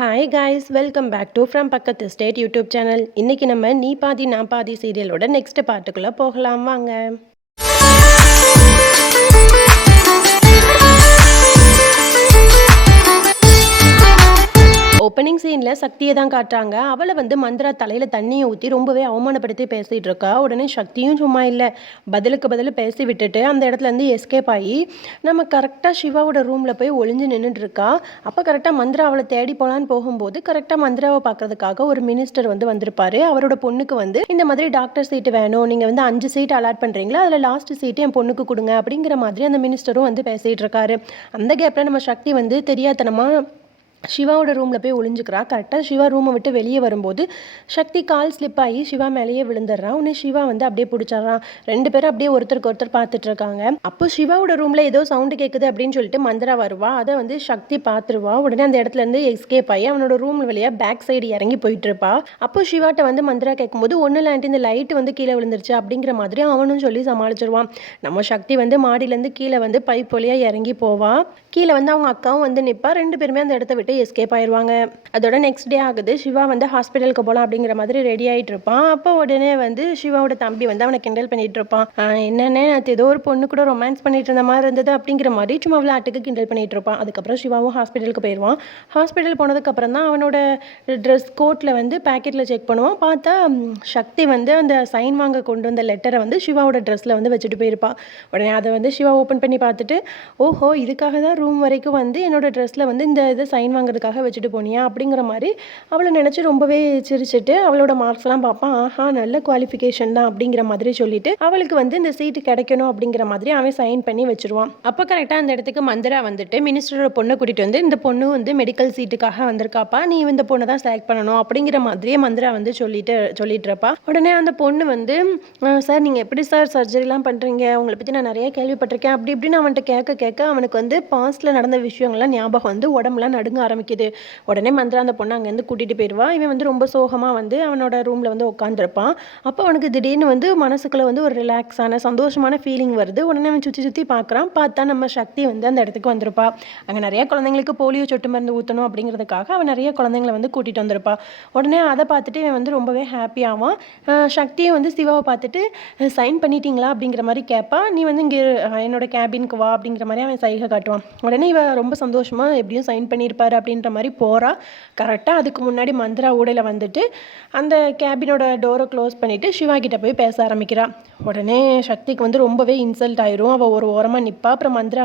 Hi guys, welcome back to from பக்கத்து state YouTube channel. இன்னைக்கு நம்ம நீ பாதி நான் பாதி சீரியலோட நெக்ஸ்ட் பார்ட்டுக்குள்ளே போகலாம் வாங்க. ஓப்பனிங் சீனில் சக்தியை தான் காட்டுறாங்க. அவளை மந்திரா தலையில் தண்ணியை ஊற்றி ரொம்பவே அவமானப்படுத்தி பேசிகிட்டு இருக்கா. உடனே சக்தியும் சும்மா இல்லை, பதிலுக்கு பதில் பேசி விட்டுட்டு அந்த இடத்துலேருந்து எஸ்கேப் ஆகி நம்ம கரெக்டாக சிவாவோட ரூமில் போய் ஒளிஞ்சு நின்றுட்டு இருக்கா. அப்போ கரெக்டாக மந்திரா அவளை தேடி போகலான்னு போகும்போது கரெக்டாக மந்திராவை பார்க்கறதுக்காக ஒரு மினிஸ்டர் வந்திருப்பாரு. அவரோட பொண்ணுக்கு இந்த மாதிரி டாக்டர் சீட்டு வேணும், நீங்கள் 5 சீட் அலாட் பண்ணுறீங்களா, அதில் லாஸ்ட் சீட்டு என் பொண்ணுக்கு கொடுங்க அப்படிங்கிற மாதிரி அந்த மினிஸ்டரும் பேசிகிட்டு இருக்காரு. அந்த கேப்பில் நம்ம சக்தி தெரியாதனமாக சிவாவோட ரூமில் போய் ஒளிஞ்சுக்கிறா. கரெக்டாக சிவா ரூமை விட்டு வெளியே வரும்போது சக்தி கால் ஸ்லிப் ஆகி சிவா மேலேயே விழுந்துடுறான். உடனே சிவா அப்படியே பிடிச்சிட்றான். 2 பேரும் அப்படியே ஒருத்தருக்கு ஒருத்தர் பார்த்துட்டு இருக்காங்க. அப்போ சிவாவோட ரூமில் ஏதோ சவுண்டு கேட்குது அப்படின்னு சொல்லிட்டு மந்திரா வருவா. அதை சக்தி பார்த்துருவா. உடனே அந்த இடத்துல இருந்து எஸ்கேப் ஆகி அவனோட ரூம் வழியாக பேக் சைடு இறங்கி போயிட்டு இருப்பா. அப்போ சிவாட்ட மந்திரா கேட்கும்போது ஒன்றும் இல்லாட்டி இந்த லைட்டு கீழே விழுந்துருச்சு அப்படிங்கிற மாதிரி அவனும் சொல்லி சமாளிச்சிருவான். நம்ம சக்தி மாடியிலேருந்து கீழே பைப் வழியாக இறங்கி போவா. கீழே அவங்க அக்காவும் நிற்பா. 2 பேருமே அந்த இடத்த விட்டு எஸ்கேப் ஆயிடுவாங்க. அதோட நெக்ஸ்ட் டே ஆகுது. சிவா ஹாஸ்பிட்டலுக்கு போகலாம் அப்படிங்கிற மாதிரி ரெடி ஆகிட்டு இருப்பான். அப்போ உடனே சிவாவோட தம்பி அவனை கிண்டல் பண்ணிட்டு இருப்பான். என்னென்ன நேற்று ஏதோ ஒரு பொண்ணு கூட ரொமான்ஸ் பண்ணிட்டு இருந்த மாதிரி இருந்தது அப்படிங்கிற மாதிரி சும்மா விளையாட்டுக்கு கிண்டல் பண்ணிட்டு இருப்பான். அதுக்கப்புறம் சிவாவும் ஹாஸ்பிட்டலுக்கு போயிடுவான். ஹாஸ்பிட்டல் போனதுக்கப்புறம் தான் அவனோட ட்ரெஸ் கோட்டில் பேக்கெட்டில் செக் பண்ணுவான். பார்த்தா சக்தி அந்த சைன் வாங்க கொண்டு வந்த லெட்டரை சிவாவோட ட்ரெஸ்ஸில் வச்சுட்டு போயிருப்பான். உடனே அதை சிவா ஓப்பன் பண்ணி பார்த்துட்டு, ஓஹோ இதுக்காக தான் ரூம் வரைக்கும் என்னோட ட்ரெஸ்ஸில் இந்த இதை சைன் வாங்குறதுக்காக வச்சுட்டு போனியா அப்படிங்கிற மாதிரி அவளை நினச்சி ரொம்பவே சிரிச்சுட்டு அவளோட மார்க்ஸ்லாம் பார்ப்பான். ஆஹா நல்ல குவாலிஃபிகேஷன் தான் அப்படிங்கிற மாதிரி சொல்லிட்டு அவளுக்கு இந்த சீட்டு கிடைக்கணும் அப்படிங்கிற மாதிரி அவன் சைன் பண்ணி வச்சிருவான். அப்போ கரெக்டாக அந்த இடத்துக்கு மந்திரா மினிஸ்டரோட பொண்ணை கூட்டிகிட்டு இந்த பொண்ணு மெடிக்கல் சீட்டுக்காக வந்திருக்காப்பா, நீ இந்த பொண்ணை தான் செலக்ட் பண்ணணும் அப்படிங்கிற மாதிரியே மந்திரா சொல்லிட்டு இருப்பா. உடனே அந்த பொண்ணு சார் நீங்கள் எப்படி சார் சர்ஜரிலாம் பண்ணுறீங்க, உங்களை பற்றி நான் நிறைய கேள்விப்பட்டிருக்கேன் அப்படி இப்படின்னு அவன்கிட்ட கேட்க அவனுக்கு பாஸ்டில் நடந்த விஷயங்கள்லாம் ஞாபகம் உடம்புலாம் நடுங்க ஆரம்பிக்குது. உடனே மந்திரா அந்த பொண்ணை அங்கேருந்து கூட்டிகிட்டு போயிடுவா. இவன் ரொம்ப சோகமாக அவனோட ரூமில் உட்காந்துருப்பான். அப்போ அவனுக்கு திடீர்னு மனசுக்குள்ளே ஒரு ரிலாக்ஸான சந்தோஷமான ஃபீலிங் வருது. உடனே அவன் சுற்றி பார்க்குறான். பார்த்தா நம்ம சக்தி அந்த இடத்துக்கு வந்திருப்பா. அங்கே நிறைய குழந்தைங்களுக்கு போலியோ சொட்டு மருந்து ஊற்றணும் அப்படிங்கிறதுக்காக அவன் நிறைய குழந்தைங்களை கூட்டிகிட்டு வந்திருப்பா. உடனே அதை பார்த்துட்டு இவன் ரொம்பவே ஹாப்பியாவான். சக்தியை சிவாவை பார்த்துட்டு சைன் பண்ணிட்டீங்களா அப்படிங்கிற மாதிரி கேட்பா. நீ இங்கே என்னோட கேபினுக்கு வா அப்படிங்கிற மாதிரி அவன் சைகை காட்டுவான். உடனே இவன் ரொம்ப சந்தோஷமாக எப்படியும் சைன் பண்ணியிருப்பாரு அப்படின்ற மாதிரி போகிறா. கரெக்டாக அதுக்கு முன்னாடி மந்திரா ஊடையில் அந்த கேபினோட டோரை க்ளோஸ் பண்ணிவிட்டு சிவா கிட்ட போய் பேச ஆரம்பிக்கிறான். உடனே சக்திக்கு ரொம்பவே இன்சல்ட் ஆயிரும். அவள் ஒரு ஓரமாக நிற்பா. அப்புறம் மந்திரா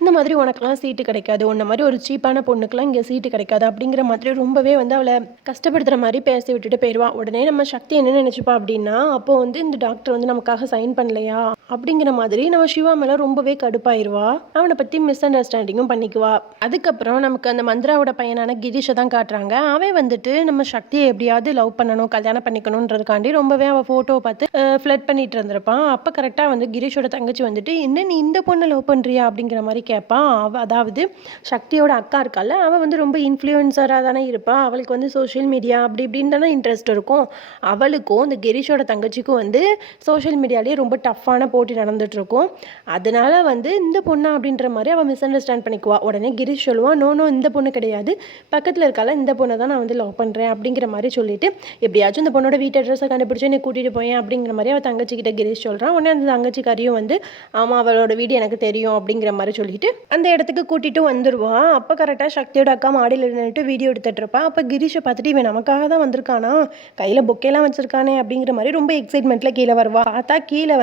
இந்த மாதிரி உனக்கெல்லாம் சீட்டு கிடைக்காது, உன்ன மாதிரி ஒரு சீப்பான பொண்ணுக்கெல்லாம் இங்கே சீட்டு கிடைக்காது அப்படிங்கிற மாதிரி ரொம்பவே அவளை கஷ்டப்படுத்துகிற மாதிரி பேசி விட்டுட்டு போயிடுவான். உடனே நம்ம சக்தி என்ன நினச்சிப்பா அப்படின்னா, அப்போது இந்த டாக்டர் நமக்காக சைன் பண்ணலையா அப்படிங்கிற மாதிரி நம்ம சிவா மேலே ரொம்பவே கடுப்பாயிருவா. அவனை பற்றி மிஸ் அண்டர்ஸ்டாண்டிங்கும் பண்ணிக்குவா. அதுக்கப்புறம் நமக்கு அந்த மந்திராவோட பையனான கிரீஷை தான் காட்டுறாங்க. அவன் நம்ம சக்தியை எப்படியாவது லவ் பண்ணணும், கல்யாணம் பண்ணிக்கணுன்றதுக்காண்டி ரொம்பவே அவள் ஃபோட்டோவை பார்த்து ஃப்ளட் பண்ணிட்டு இருந்திருப்பான். அப்போ கரெக்டாக கிரீஷோட தங்கச்சி என்ன நீ இந்த பொண்ணை லவ் பண்ணுறியா அப்படிங்கிற மாதிரி கேட்பான். அதாவது சக்தியோட அக்கா இருக்கால, அவள் ரொம்ப இன்ஃப்ளூயன்சராக தானே இருப்பாள். அவளுக்கு சோஷியல் மீடியா அப்படி இப்படின்னு தானே இன்ட்ரெஸ்ட் இருக்கும். அவளுக்கும் இந்த கிரீஷோட தங்கச்சிக்கும் சோஷியல் மீடியாலேயே ரொம்ப டஃப்பான போட்டி நடந்துகிட்ருக்கும். அதனால இந்த பொண்ணா அப்படின்ற மாதிரி அவள் மிஸ் அண்டர்ஸ்டாண்ட் பண்ணிக்குவா. உடனே கிரீஷ் சொல்லுவான், நோ இந்த பொண்ணு கிடையாது, பக்கத்தில் இருக்கால இந்த பொண்ணை தான் நான் லவ் பண்ணுறேன் அப்படிங்கிற மாதிரி சொல்லிட்டு எப்படியாச்சும் இந்த பொண்ணோட வீட்டு அட்ரஸை கண்டுபிடிச்சி நீ கூட்டிகிட்டு போயேன் அப்படிங்கிற மாதிரி அவள் தங்கச்சிக்கிட்ட கிரீஷ் சொல்கிறான். உடனே அந்த தங்கச்சிக்காரியும் ஆமாம் அவளோட வீடு எனக்கு தெரியும் அப்படிங்கிற மாதிரி சொல்லிட்டு அந்த இடத்துக்கு கூட்டிகிட்டு வந்துடுவான். அப்போ கரெக்டாக சக்தியோட அக்கா மாடியில் நின்றுட்டு வீடியோ எடுத்துகிட்டு இருப்பான். அப்போ கிரீஷை பார்த்துட்டு இவன் நமக்காக தான் வந்திருக்கானா, கையில் பொக்கெல்லாம் வச்சிருக்கானே அப்படிங்கிற மாதிரி ரொம்ப எக்ஸைட்மெண்ட்டில் கீழே வருவா. பார்த்தா கீழே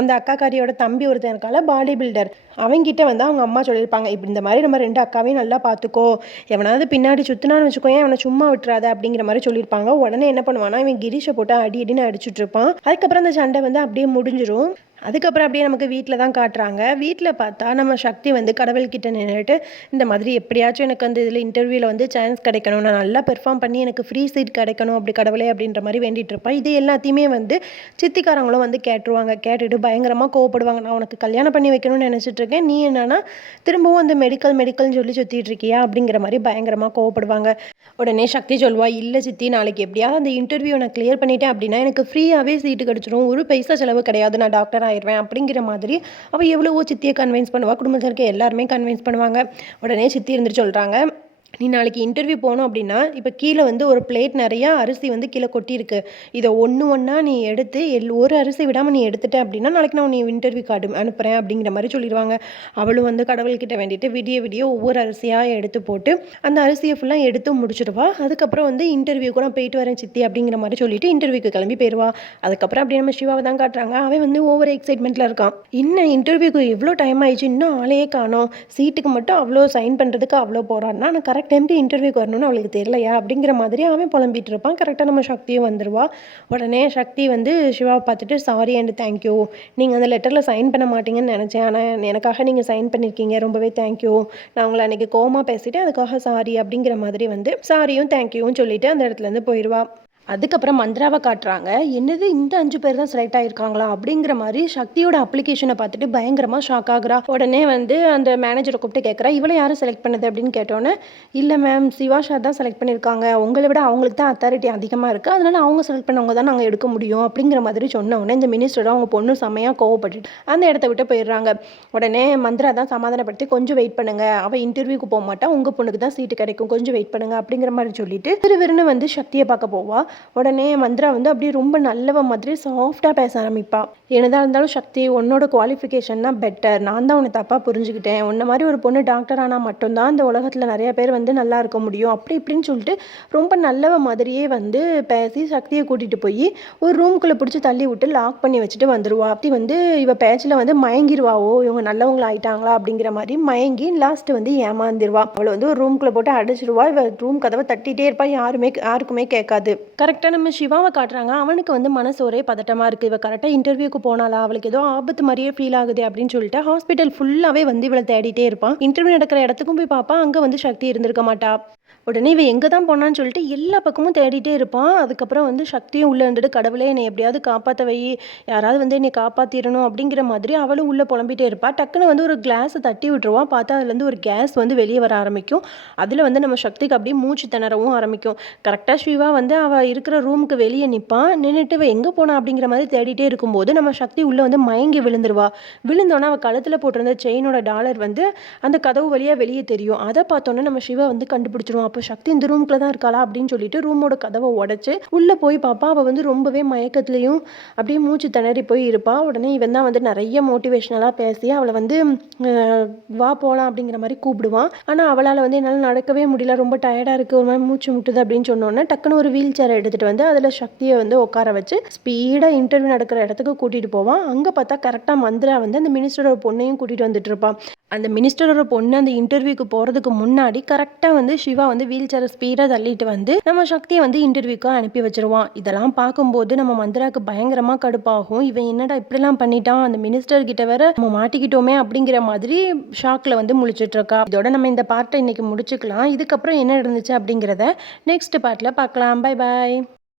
அந்த அக்காக்காரியோட தம்பி ஒருத்தன் இருக்கால, பாடி பில்டர், அவங்கிட்ட அவங்க அம்மா சொல்லியிருப்பாங்க, இப்படி இந்த மாதிரி நம்ம 2 அக்காவையும் நல்லா பார்த்துக்கோ, எவனாவது பின்னாடி சுற்றினான்னு வச்சுக்கோயேன், அவனை சும்மா விட்டுறாத அப்படிங்கிற மாதிரி சொல்லியிருப்பாங்க. உடனே என்ன பண்ணுவானா, இவன் கிரீஷை போட்டு அடின்னு அடிச்சுட்டு இருப்பான். அதுக்கப்புறம் அந்த சண்டை அப்படியே முடிஞ்சிடும். அதுக்கப்புறம் அப்படியே நமக்கு வீட்டில் தான் காட்டுறாங்க. வீட்டில் பார்த்தா நம்ம சக்தி கடவுள்கிட்ட நின்றுட்டு இந்த மாதிரி எப்படியாச்சும் எனக்கு இதில் இன்டர்வியூவில் சான்ஸ் கிடைக்கணும், நான் நல்லா பெர்ஃபார்ம் பண்ணி எனக்கு ஃப்ரீ சீட் கிடைக்கணும் அப்படி கடவுளே அப்படின்ற மாதிரி வேண்டிகிட்டு இருப்பான். இது எல்லாத்தையுமே சித்திக்காரங்களும் கேட்டுருவாங்க. கேட்டுட்டு பயங்கரமாக கோவப்படுவாங்க. நான் உனக்கு கல்யாணம் பண்ணி வைக்கணும்னு நினச்சிட்டு இருக்கேன், நீ என்னன்னா திரும்பவும் அந்த மெடிக்கல்னு சொல்லி சுற்றிட்டு இருக்கியா அப்படிங்கிற மாதிரி பயங்கரமாக கோவப்படுவாங்க. உடனே சக்தி சொல்வா, இல்லை சித்தி, நாளைக்கு எப்படியாவது அந்த இன்டர்வியூ நான் கிளியர் பண்ணிட்டேன் அப்படின்னா எனக்கு ஃப்ரீயாகவே சீட்டு கிடச்சிரும், ஒரு பைசா செலவு கிடையாது, நான் டாக்டர் ஆயிடுவேன் அப்படிங்கிற மாதிரி அவள் எவ்வளவோ சித்தியை கன்வின்ஸ் பண்ணுவாள். குடும்பத்தில் இருக்க எல்லாருமே கன்வின்ஸ் பண்ணுவாங்க. உடனே சித்தி இருந்துட்டு சொல்கிறாங்க, நீ நாளைக்கு இன்டர்வியூ போகணும் அப்படின்னா இப்போ கீழே வந்து ஒரு பிளேட் நிறையா அரிசி வந்து கீழே கொட்டியிருக்கு. இதை ஒன்று ஒன்றா நீ எடுத்து ஒரு அரிசி விடாமல் நீ எடுத்துட்ட அப்படின்னா நாளைக்கு நான் நீ இன்டர்வியூ கார்டு அனுப்புகிறேன் அப்படிங்கிற மாதிரி சொல்லிடுவாங்க. அவளும் வந்து கடவுள்கிட்ட வேண்டிட்டு விடிய விடிய ஒவ்வொரு அரிசியாக எடுத்து போட்டு அந்த அரிசியை ஃபுல்லாக எடுத்து முடிச்சிடுவா. அதுக்கப்புறம் வந்து இன்டர்வியூக்கு நான் போயிட்டு வரேன் சித்தி அப்படிங்கிற மாதிரி சொல்லிட்டு இன்டர்வியூக்கு கிளம்பி போயிடுவா. அதுக்கப்புறம் அப்படி நம்ம சிவாவை தான் காட்டுறாங்க. அவன் வந்து ஓவர் எக்ஸைட்மெண்ட்டில் இருக்கான். இன்னும் இன்டர்வியூக்கு எவ்வளோ டைம் ஆயிடுச்சு, இன்னும் ஆளையே காணோம், சீட்டுக்கு மட்டும் அவ்வளோ சைன் பண்ணுறதுக்கு அவ்வளோ போகிறான்னா நான் கரெக்ட் டைமுக்கு இன்டர்வியூக்கு வரணும்னு அவளுக்கு தெரியலையா அப்படிங்கிற மாதிரி அவன் புலம்பிட்டு இருப்பான். கரெக்டாக நம்ம சக்தியும் வந்துடுவா. உடனே சக்தி வந்து சிவாவை பார்த்துட்டு சாரி அண்ட் தேங்க்யூ, நீங்கள் அந்த லெட்டரில் சைன் பண்ண மாட்டீங்கன்னு நினச்சேன், ஆனால் எனக்காக நீங்கள் சைன் பண்ணியிருக்கீங்க, ரொம்பவே தேங்க்யூ, நான் உங்களை அன்றைக்கி கோவமாக பேசிவிட்டு அதுக்காக சாரி அப்படிங்கிற மாதிரி வந்து சாரியும் தேங்க்யூவும் சொல்லிவிட்டு அந்த இடத்துலேருந்து போயிடுவா. அதுக்கப்புறம் மந்த்ராவை காட்டுறாங்க. என்னது இந்த 5 பேர் தான் செலக்ட் ஆகியிருக்காங்களா அப்படிங்கிற மாதிரி சக்தியோட அப்ளிகேஷனை பார்த்துட்டு பயங்கரமாக ஷாக் ஆகுறா. உடனே வந்து அந்த மேனேஜரை கூப்பிட்டு கேட்குறா, இவளை யாரும் செலக்ட் பண்ணது அப்படின்னு கேட்டோன்னே, இல்லை மேம் சிவா சார் தான் செலக்ட் பண்ணியிருக்காங்க, உங்களை விட அவங்களுக்கு தான் அத்தாரிட்டி அதிகமாக இருக்குது, அதனால் அவங்க செலக்ட் பண்ணவங்க தான் நாங்கள் எடுக்க முடியும் அப்படிங்கிற மாதிரி சொன்ன உடனே இந்த மினிஸ்டரும் அவங்க பொண்ணு செம்மையாக கோவப்பட்டுட்டு அந்த இடத்த விட்டு போயிடுறாங்க. உடனே மந்த்ரா தான் சமாதானப்படுத்தி கொஞ்சம் வெயிட் பண்ணுங்க, அவள் இன்டர்வியூக்கு போக மாட்டா, உங்கள் பொண்ணுக்கு தான் சீட்டு கிடைக்கும், கொஞ்சம் வெயிட் பண்ணுங்க அப்படிங்கிற மாதிரி சொல்லிட்டு திருவிருன்னு வந்து சக்தியை பார்க்க போவா. உடனே மந்த்ரா வந்து அப்படியே ரொம்ப நல்லவ மாதிரி சாஃப்டாக பேச ஆரம்பிப்பா. என்னதான் இருந்தாலும் சக்தி, உன்னோட குவாலிஃபிகேஷன் தான் பெட்டர், நான் தான் உன்னை தப்பாக புரிஞ்சுக்கிட்டேன், உன்ன மாதிரி ஒரு பொண்ணு டாக்டர் ஆனால் மட்டும்தான் இந்த உலகத்தில் நிறைய பேர் வந்து நல்லா இருக்க முடியும் அப்படி இப்படின்னு சொல்லிட்டு ரொம்ப நல்லவ மாதிரியே வந்து பேசி சக்தியை கூட்டிகிட்டு போய் ஒரு ரூம்குள்ளே பிடிச்சி தள்ளி விட்டு லாக் பண்ணி வச்சுட்டு வந்துடுவா. அப்படி வந்து இவ பேச்சில் வந்து மயங்கிடுவாவோ, இவங்க நல்லவங்களா ஆயிட்டாங்களா அப்படிங்கிற மாதிரி மயங்கி லாஸ்ட் வந்து ஏமாந்துருவா. அவளை வந்து ஒரு ரூம்குள்ளே போட்டு அடிச்சிடுவா. இவ ரூம் கதவை தட்டிகிட்டே இருப்பா, யாருக்குமே கேட்காது. கரெக்டாக நம்ம சிவாவை காட்டுறாங்க. அவனுக்கு வந்து மனசு ஒரே பதட்டமாக இருக்குது. இவ கரெக்டாக இன்டர்வியூக்கு போனாலா, அவளுக்கு ஏதோ ஆபத்து மாதிரியே ஃபீல் ஆகுது அப்படின்னு சொல்லிட்டு ஹாஸ்பிட்டல் ஃபுல்லாகவே வந்து இவளை தேடிட்டே இருப்பான். இன்டர்வியூ நடக்கிற இடத்துக்கும் போய் பார்ப்பான், அங்கே வந்து சக்தி இருந்திருக்க மாட்டா. உடனே இவன் எங்கே தான் போனான்னு சொல்லிட்டு எல்லா பக்கமும் தேடிட்டே இருப்பான். அதுக்கப்புறம் வந்து சக்தியும் உள்ளே இருந்துட்டு, கடவுளே என்னை எப்படியாவது காப்பாற்ற வை, யாராவது வந்து என்னை காப்பாற்றிடணும் அப்படிங்கிற மாதிரி அவளும் உள்ளே புலம்பிகிட்டே இருப்பாள். டக்குன்னு வந்து ஒரு கிளாஸை தட்டி விட்டுருவான். பார்த்தா அதுலேருந்து ஒரு கேஸ் வந்து வெளியே வர ஆரம்பிக்கும். அதில் வந்து நம்ம சக்திக்கு அப்படியே மூச்சு திணறவும் ஆரம்பிக்கும். கரெக்டாக சிவா வந்து அவள் இருக்கிற ரூமுக்கு வெளியே நிற்பான். நின்றுட்டு இவன் எங்கே போனா அப்படிங்கிற மாதிரி தேடிட்டே இருக்கும்போது நம்ம சக்தி உள்ளே வந்து மயங்கி விழுந்துருவா. விழுந்தோன்னா அவள் கழுத்தில் போட்டிருந்த செயினோட டாலர் வந்து அந்த கதவு வழியாக வெளியே தெரியும். அதை பார்த்தோன்னே நம்ம சிவா வந்து கண்டுபிடிச்சிருவோம். அப்போ சக்தி இந்த ரூம்குள்ள தான் இருக்காளா அப்படின்னு சொல்லிட்டு ரூமோட கதவை உடைச்சு உள்ளே போய் பார்ப்பா. அவள் வந்து ரொம்பவே மயக்கத்துலேயும் அப்படியே மூச்சு திணறி போய் இருப்பா. உடனே இவன் தான் வந்து நிறைய மோட்டிவேஷ்னலாக பேசி அவளை வந்து வா போகலாம் அப்படிங்கிற மாதிரி கூப்பிடுவான். ஆனால் அவளால் வந்து என்னால் நடக்கவே முடியல, ரொம்ப டயர்டாக இருக்குது, ஒரு மாதிரி மூச்சு முட்டுது அப்படின்னு சொன்னோன்னே டக்குன்னு ஒரு வீல் சேரை எடுத்துகிட்டு வந்து அதில் சக்தியை வந்து உட்கார வச்சு ஸ்பீடாக இன்டர்வியூ நடக்கிற இடத்துக்கு கூட்டிகிட்டு போவான். அங்கே பார்த்தா கரெக்டாக மந்த்ரா வந்து அந்த மினிஸ்டரோட பொண்ணையும் கூட்டிகிட்டு வந்துட்டு இருப்பான். அந்த மினிஸ்டரோட பொண்ணு அந்த இன்டர்வியூக்கு போகிறதுக்கு முன்னாடி கரெக்டாக வந்து சிவா வந்து வீல் சேரை ஸ்பீடாக தள்ளிட்டு வந்து நம்ம சக்தியை வந்து இன்டர்வியூக்கு அனுப்பி வச்சிருவான். இதெல்லாம் பார்க்கும்போது நம்ம மந்த்ராவுக்கு பயங்கரமாக கடுப்பாகும். இவன் என்னடா இப்படிலாம் பண்ணிட்டான், அந்த மினிஸ்டர் கிட்ட வேற நம்ம மாட்டிக்கிட்டோமே அப்படிங்கிற மாதிரி ஷாக்கில் வந்து முழிச்சிட்டு இருக்கா. இதோட நம்ம இந்த பார்ட்டை இன்னைக்கு முடிச்சுக்கலாம். இதுக்கப்புறம் என்ன இருந்துச்சு அப்படிங்கிறத நெக்ஸ்ட் பார்ட்டில் பார்க்கலாம். Bye bye.